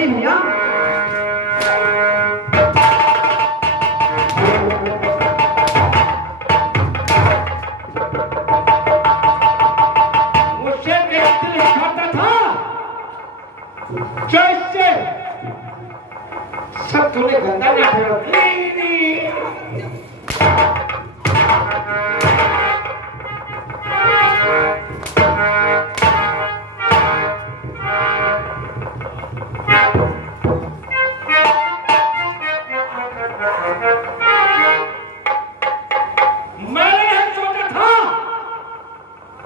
बड़ी भैया मुझसे मेरा दिल खाता था जैसे सब तूने गंदा ना करो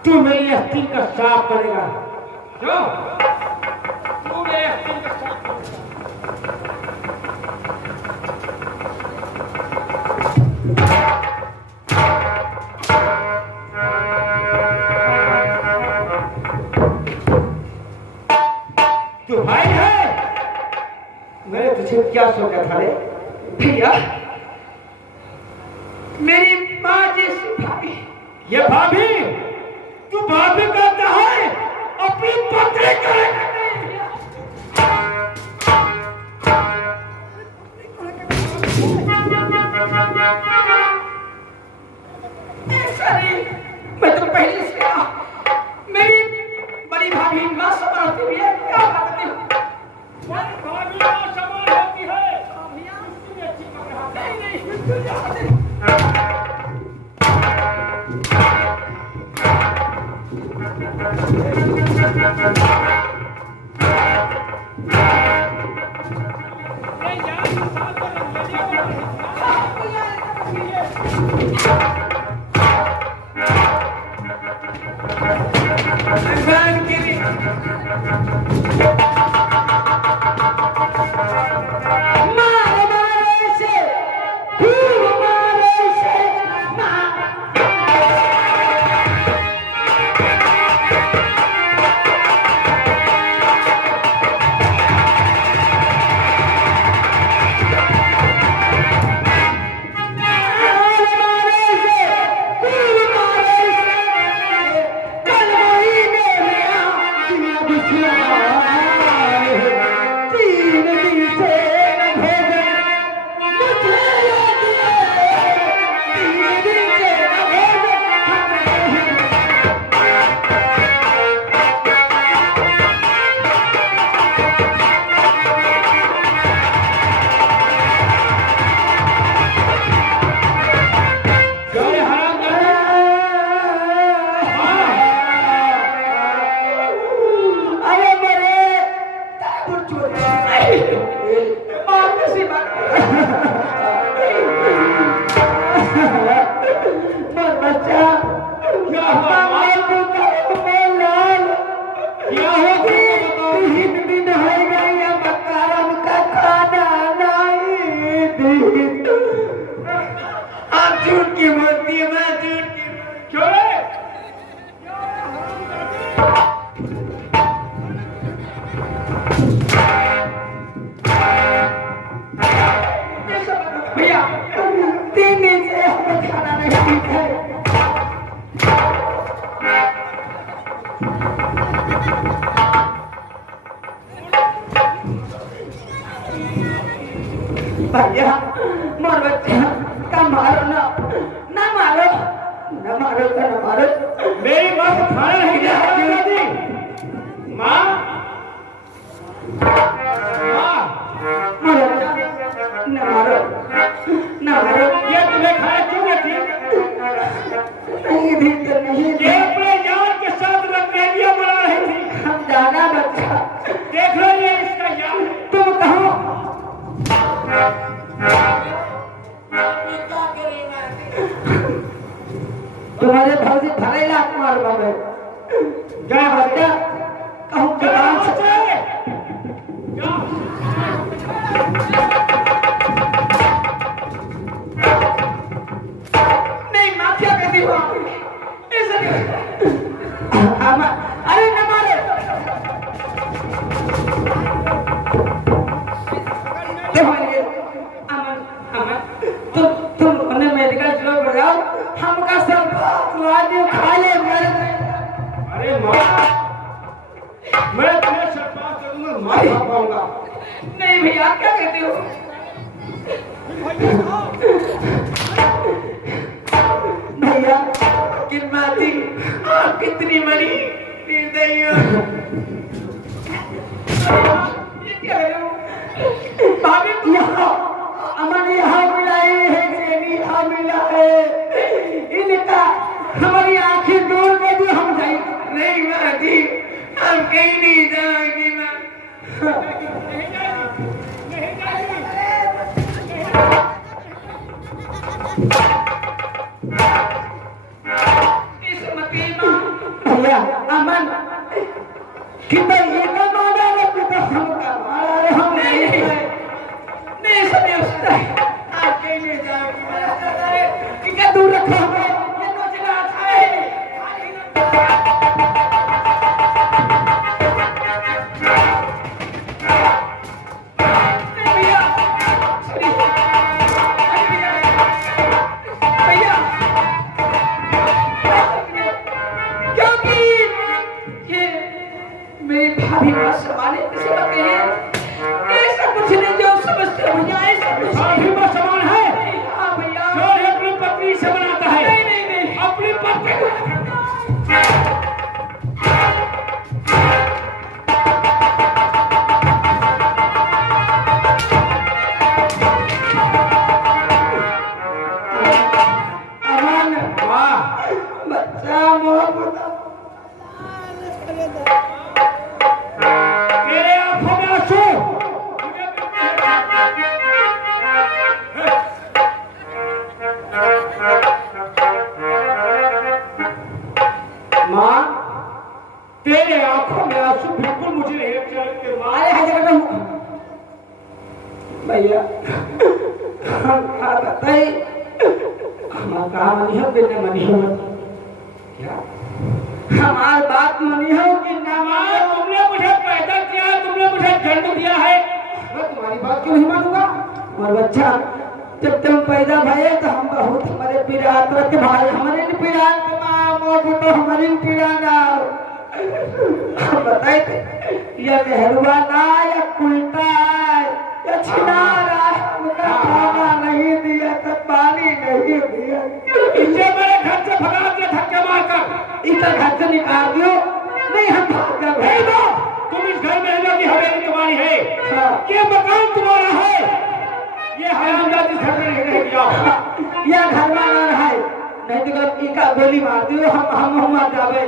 तू मेरी अस्थि का साफ करेगा क्यों? तू मेरी अस्थि का साफ तू भाई है? मैंने तुझे क्या सोचा था रे? भैया मेरी माँ जैसी भाभी ये भाभी तू भाभी करता है अपनी पत्नी करेगा नहीं। मैं तो पहले से मेरी बड़ी भाभी माँ संभालती हुई है क्या बात नहीं भाभी माँ समान होती है भैया इसकी अच्छी बात नहीं भैया मोर बच्चा का मारो ना ना मारो ना मारो ना मारो मेरी माँ को खाना नहीं दिया माँ माँ मारो ना मारो ना मारो ये तुम्हें खाना क्यों देती नहीं दी तो नहीं ये अपने यार के साथ रंगरेलियां बना रही थी हम जाना बच्चा देख लो ये इसका यार है तुम कहो तुम्हारे भाजी भले लाख मार बाबे क्या बच्चा कहूँ क्या तो मैं खा पाऊंगा। नहीं भैया, क्या कहते हो? भैया किरमाती, आप कितनी बड़ी निर्दयी हो। ये क्या कर रहे हो? भाभी यहाँ अमन यहाँ मिलाई है, जेनी यहाँ मिला है। इनका हमारी आंखें दूर में भी हम जाए नहीं माती, हम कहीं नहीं जाएंगे माँ। भैया अमन कि भाई एक मारा है तो हमका मारा है, हम नहीं समझता है। आप कहीं नहीं जाओगे, इनका दूर रखो हमें, ये नोचना आता है। भैया भैया क्योंकि ये मेरी भाभी बात संभाले किसी बात नहीं है। ऐसा कुछ नहीं जो समझते हो भैया, ऐसा कुछ भाभी का समान है। हाँ भैया, जो अपनी पत्नी से बनाता है। नहीं नहीं नहीं, अपनी पत्नी अमन वाह, बच्चा मोहब्बत तेरे आंखों में आंसू। माँ, तेरे आंखों में आंसू बिल्कुल मुझे नहीं चलते माँ। अरे हजरत भैया हम कहा बताई, हम कहा मनी हो कि न मनी हो? क्या? हमारी बात मनी हो कि न माँ, मानो? तुमने मुझे पैदा किया, तुमने मुझे जन्म दिया है। मैं तुम्हारी बात क्यों नहीं मानूंगा? और बच्चा जब तुम पैदा भये तो हम बहुत हमारे पीड़ात रखे भाई, हमारे पीड़ात माँ मोह तो हमारे पीड़ाना बताए थे या मेहरुआ ना या उल्टा या छिनारा, हमका खाना नहीं दिया तो पानी नहीं दिया, इसे मेरे घर से भगा दिया धक्के मारकर। इतना घर से निकाल दियो। नहीं हम भाग गए भेज दो। तुम इस घर में रहो कि हवेली तुम्हारी है, हाँ। ये मकान तुम्हारा है। ये हरामजादी घर में रह जाओ। या घर में ना रहे, नहीं तो कब इका गोली मार दियो, हम मर जावे।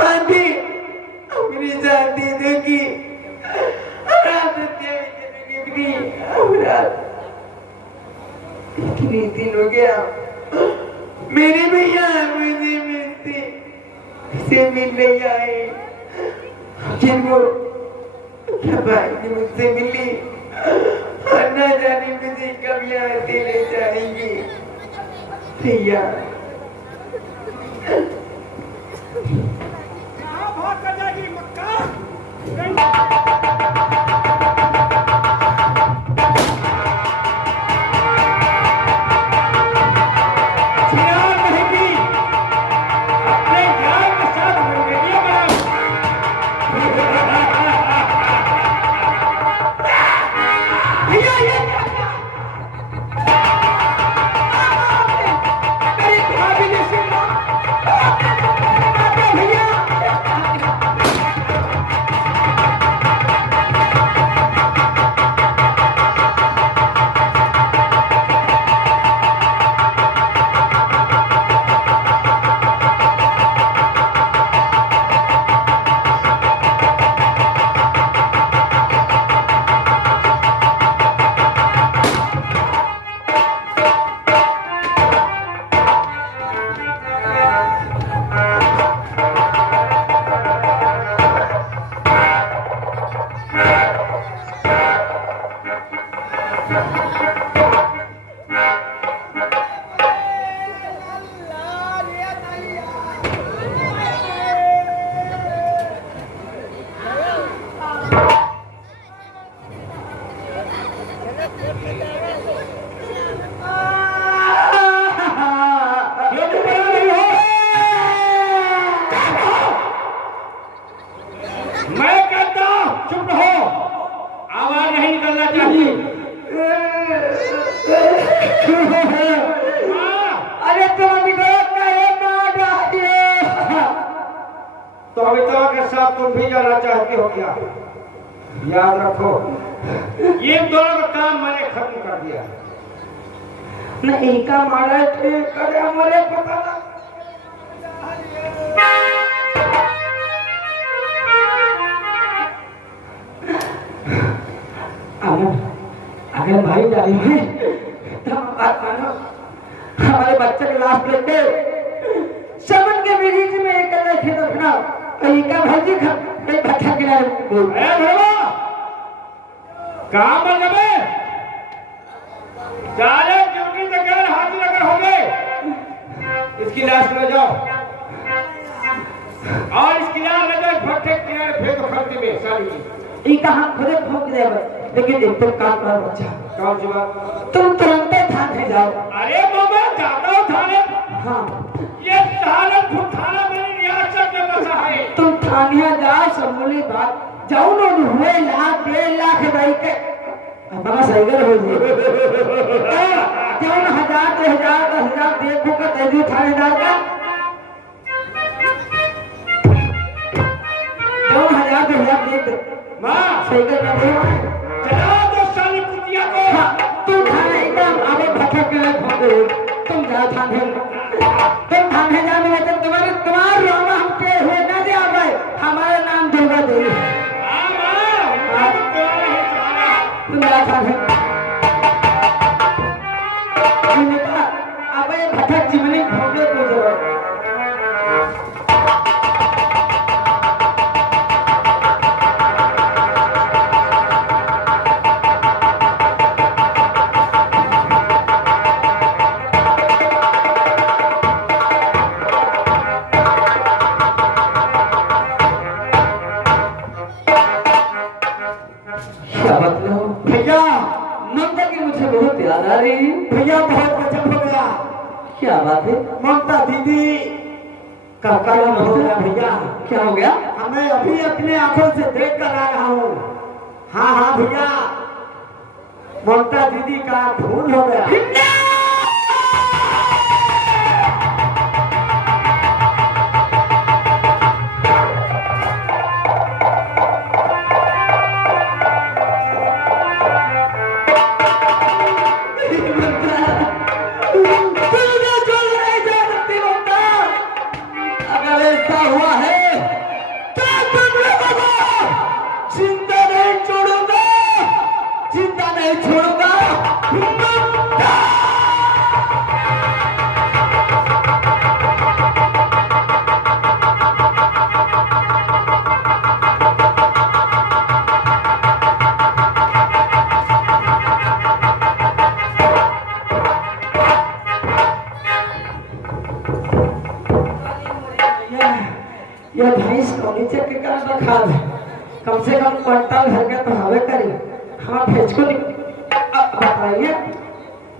आंटी अपनी जान दे देगी, इतनी दिन हो गया मेरे भैया मुझे मिलते से मिलने आए, फिर वो भाई ने मुझसे मिली और न जाने मुझे कब यहाँ से ले जाएंगे। भैया तुम भी जाना चाहती हो क्या? याद रखो, ये दोनों का काम मैंने खत्म कर दिया। नहीं का मारा करे हमारे पता ना। अगर भाई जारी है तो बात मानो, हमारे बच्चे के लाश लेके समन के बीच में एक खेत रखना, का भाई जी भट्ठा किनारे बोल काम बन गए, चाले ड्यूटी से गैर हाजिर अगर हो गए, इसकी लाश ले जाओ और इसकी लाश ले जाओ भट्ठे के किनारे फेंको खर्चे में साली। हम खुद फूक दे, लेकिन एक तुम काम करो बच्चा। कौन सी बात? तुम तुरंत थाने जाओ। अरे बाबा जाता हूँ थाने। हाँ, ये सहारनपुर थाना मेरी रियासत में बसा है। तुम थाने जाओ, समूली बात जाओ ना, हुए लाख 1.5 लाख भाई के हमारा साइकिल हो जाए जाओ ना, 1000 2000 10,000 देखो का तेजी थानेदार का जाओ, 1000 2000 देख माँ साइकिल में दे चला दो साली कुतिया को। तुम थाने एकदम आगे भटक के खोदे, तुम जाओ थाने, तुम थाने जाने में तुम्हारे रोमा हम पे हुए ना दे आ गए, हमारा नाम दुर्गा देवी। तुम जाओ थाने, अब ये भटक जीवनी खोदे को जरूरत। भैया ममता की मुझे बहुत याद आ रही है। भैया बहुत गजब हो गया। क्या बात है? ममता दीदी का कर्म हो गया भैया। क्या हो गया? मैं अभी अपने आंखों से देख कर आ रहा हूँ। हाँ हाँ भैया, ममता दीदी का खून हो गया। यह भैंस को नीचे के कारण रखा है, कम से कम क्विंटल भर के तो हवे करी। हाँ भैंस को बताइए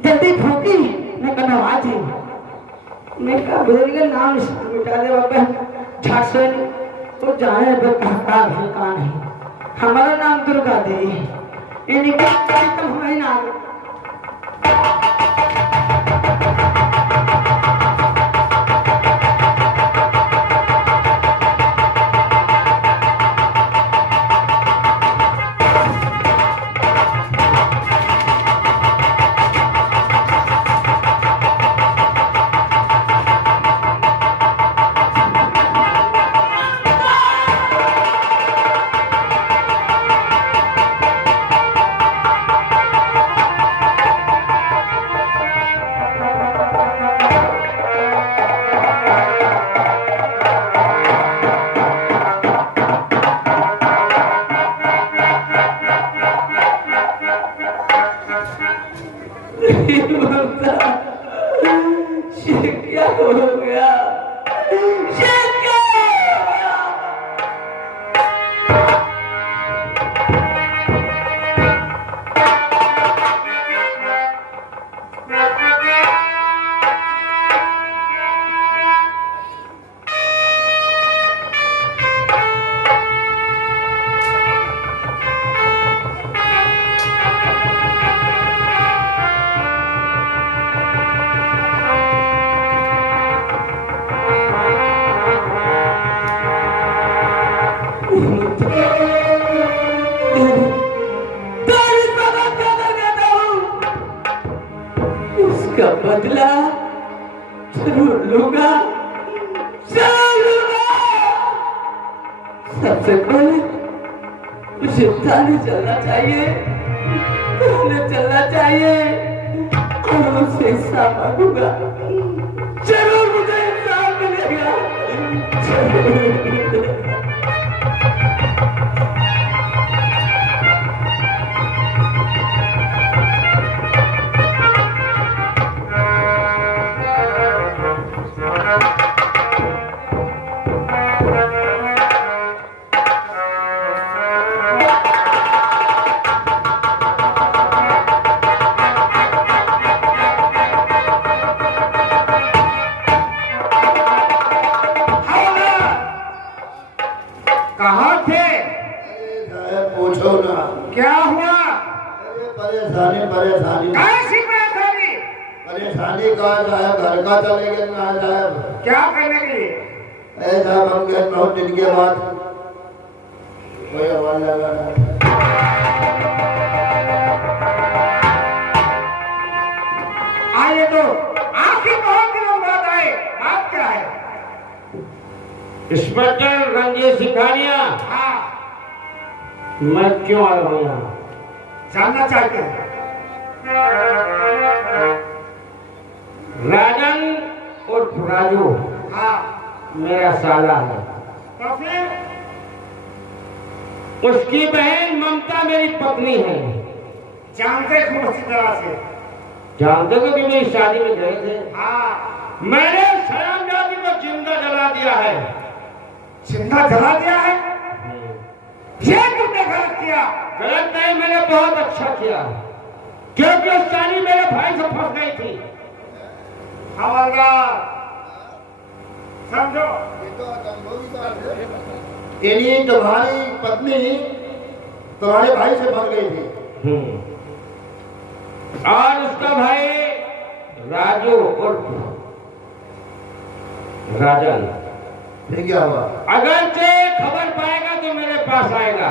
जल्दी फूकी मैं कनवाज ही मैं का बुजुर्ग के नाम मिटा दे बाबा झट से तो जाने बे कहा नहीं, हमारा नाम दुर्गा देवी, ये निकल तो हमारे नाम। क्या हो गया? इसका बदला जरूर लूंगा, जरूर लूंगा। सबसे पहले मुझे थाने चलना चाहिए, थाने चलना चाहिए और मुझसे इंसाफ मांगूंगा। जरूर मुझे इंसाफ मिलेगा, जरूर। कहाँ थे? पूछो ना। क्या हुआ? परेशानी परेशानी कैसी परेशानी? परेशानी कहा साहब, घर का चले गए ना साहब। क्या करने के लिए? ऐसा हम गए बहुत दिन के बाद, कोई आवाज लगा आइए तो आखिर बहुत दिनों बाद आए, बात क्या है? इंस्पेक्टर रंजीत सिंघानिया। हाँ, मैं क्यों आया हूँ यहाँ जानना चाहते हैं? राजन उर्फ राजू, हाँ, मेरा साला है। तो फिर उसकी बहन ममता मेरी पत्नी है। जानते खूब अच्छी तरह से। जानते तो कि मेरी शादी में गए थे। हाँ, मैंने सयामजादी को जिंदा जला दिया है। जिंदा जला दिया है? ये तुमने गलत किया। गलत नहीं, मैंने बहुत अच्छा किया, क्योंकि उस साली मेरे भाई से फंस गई थी। हवलदार समझो, इन्हीं तुम्हारी पत्नी तुम्हारे भाई से भाग गई थी। और उसका भाई राजू उर्फ राजन। फिर क्या हुआ? अगर से खबर पाएगा तो मेरे पास आएगा।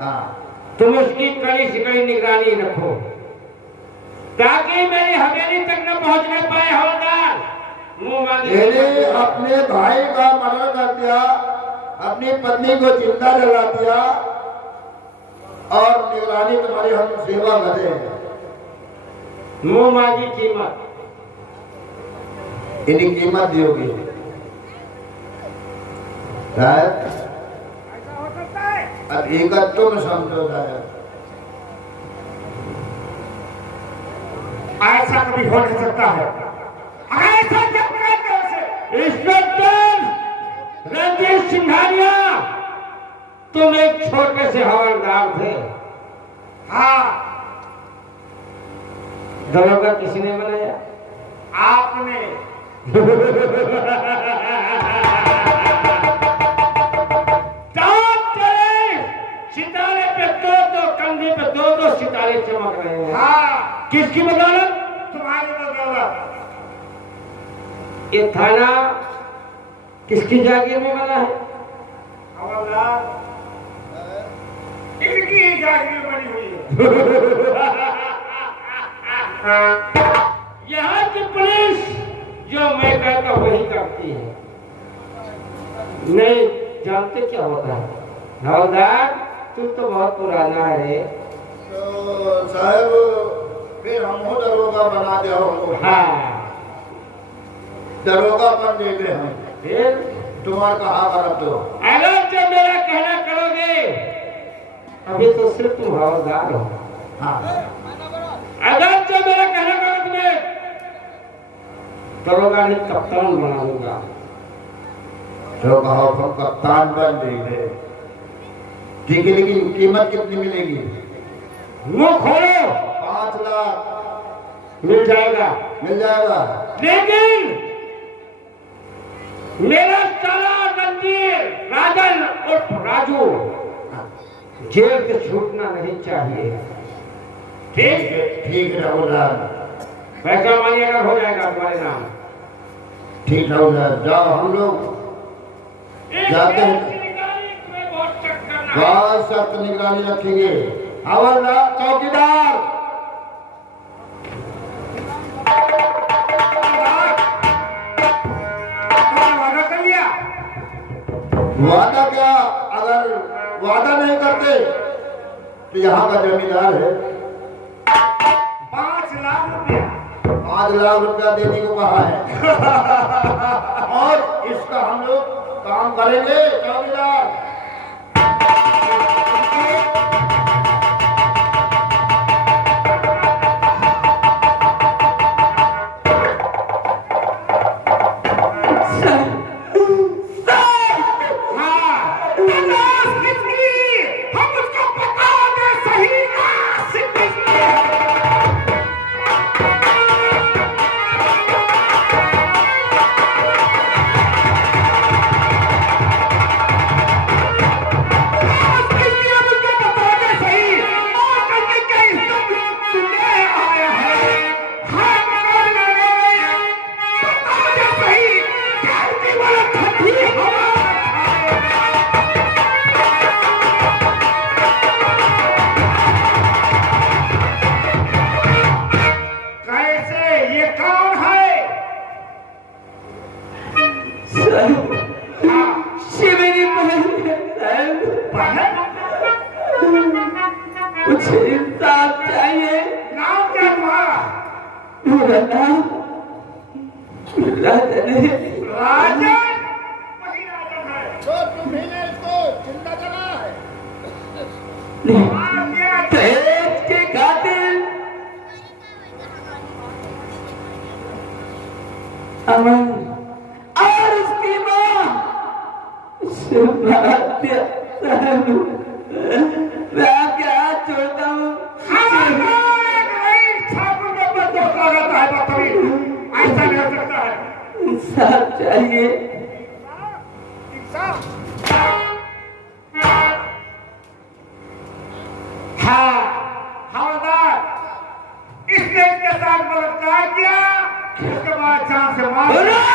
हाँ, तुम उसकी कड़ी से कड़ी निगरानी रखो, ताकि मेरी हवेली तक न पहुंचने पाए। हवलदार मैंने अपने भाई का मर्डर कर दिया, अपनी पत्नी को जिंदा जला दिया और निगरानी तुम्हारी हम सेवा कर रहे हैं। मुंह मांगी कीमत, इन्हीं कीमत दियोगी साहब। ऐसा हो सकता है? अब एक तुम समझो साहब, ऐसा कभी हो नहीं सकता है। ऐसा क्या से? इंस्पेक्टर रंजीत सिंघानिया, तुम एक छोटे से हवलदार थे। हाँ, दरोगा किसने बनाया? आपने। सितारे पे दो कंधे पे दो सितारे चमक रहे हैं। हाँ, किसकी बदौलत? तुम्हारी बदौलत। ये थाना किसकी जागीर में बना है? हवलदार, इनकी जागीर में बनी हुई है। यहाँ की पुलिस जो मैं कहता वही करती है। नहीं जानते क्या होता है? हवलदार, तू तो बहुत पुराना है रे। तो साहब फिर हम हो दरोगा बना दिया हमको। हाँ, दरोगा बन देते हैं, फिर तुम्हारा कहा कर दो। अगर जो मेरा कहना करोगे, अभी तो सिर्फ तुम हवलदार हो। हाँ, अगर जो मेरा कहना करो तुम्हें दरोगा नहीं कप्तान बना दूंगा। जो कहो हम कप्तान बन देंगे, ठीक है, लेकिन कीमत कितनी मिलेगी? मुंह खोलो। 5 लाख मिल जाएगा। मिल जाएगा। लेकिन मेरा साला रंजीत राजन उर्फ राजू जेल से छूटना नहीं चाहिए। ठीक है? ठीक है राहुलदार, पैसा मानिएगा हो जाएगा तुम्हारे नाम। ठीक राहुलदार, जाओ हम लोग जाते हैं। बहुत सख्त निगरानी रखेंगे। हवलदार, चौकीदार। वादा क्या? अगर वादा नहीं करते तो यहाँ का जमींदार है 5 लाख रुपया 5 लाख रुपया देने को कहा है और इसका हम लोग काम करेंगे चौकीदार। मुझे इंसाफ चाहिए। नाम क्या तुम्हारा? मेरा नाम राजन है। राजन? वही राजन है। तो तुम्ही ने इसको जिंदा जला है। देश के खातिर अमन और उसकी माँ उसे मार दिया। मैं आपके हाथ छोड़ता हूँ। ऐसा नहीं हो सकता है। इंसाफ चाहिए। हाँ हवलदार, इसने इसके साथ बलात्कार किया, उसके बाद जान से मार दिया।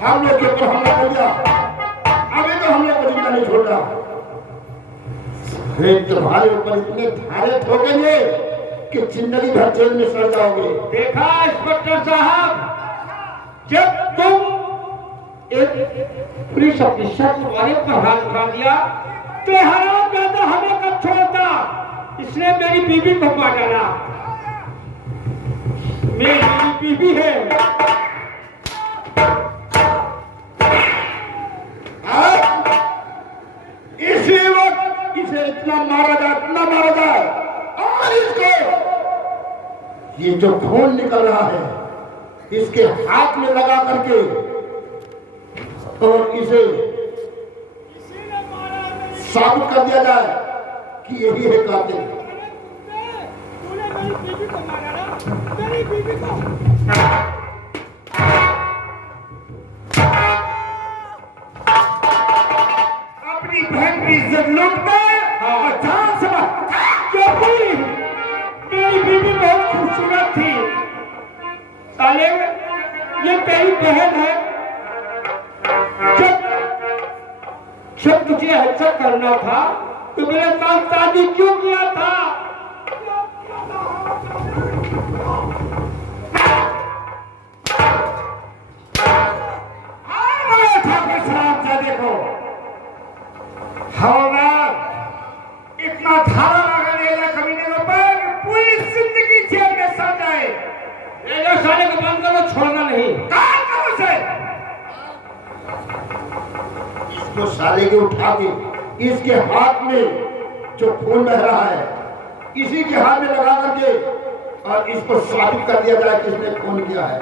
हम लोग के ऊपर हमला कर दिया, अभी तो हम लोग को जिंदा नहीं छोड़ रहा। तुम्हारे ऊपर इतने धारे ठोकेंगे कि जिंदगी भर जेल में सड़ जाओगे। देखा इंस्पेक्टर साहब, जब तुम एक पुलिस ऑफिसर तुम्हारे पर हाथ उठा दिया तो हराम ज्यादा हमें कब छोड़ता। इसने मेरी बीवी को मार डाला। मेरी बीवी है। इसी वक्त इसे इतना मारा जाए और इसको ये जो खून निकल रहा है इसके हाथ में लगा करके और इसे साबित कर दिया जाए कि यही है कातिल। अपनी बहन की इज्जत लूटकर और जान से क्योंकि मेरी बीवी बहुत खूबसूरत थी। साले ये तेरी बहन है। जब तुझे ऐसा करना था तो मेरे साथ शादी क्यों किया था? देखो हवलदार, इतना धारा लगाने कमीने के ऊपर पूरी जिंदगी जेल में सड़ जाए। ये जो साले को बंद करो, छोड़ना नहीं। इसको साले के उठा के इसके हाथ में जो खून बह रहा है इसी के हाथ में लगा करके और इसको साबित कर दिया जाए कि इसने खून किया है।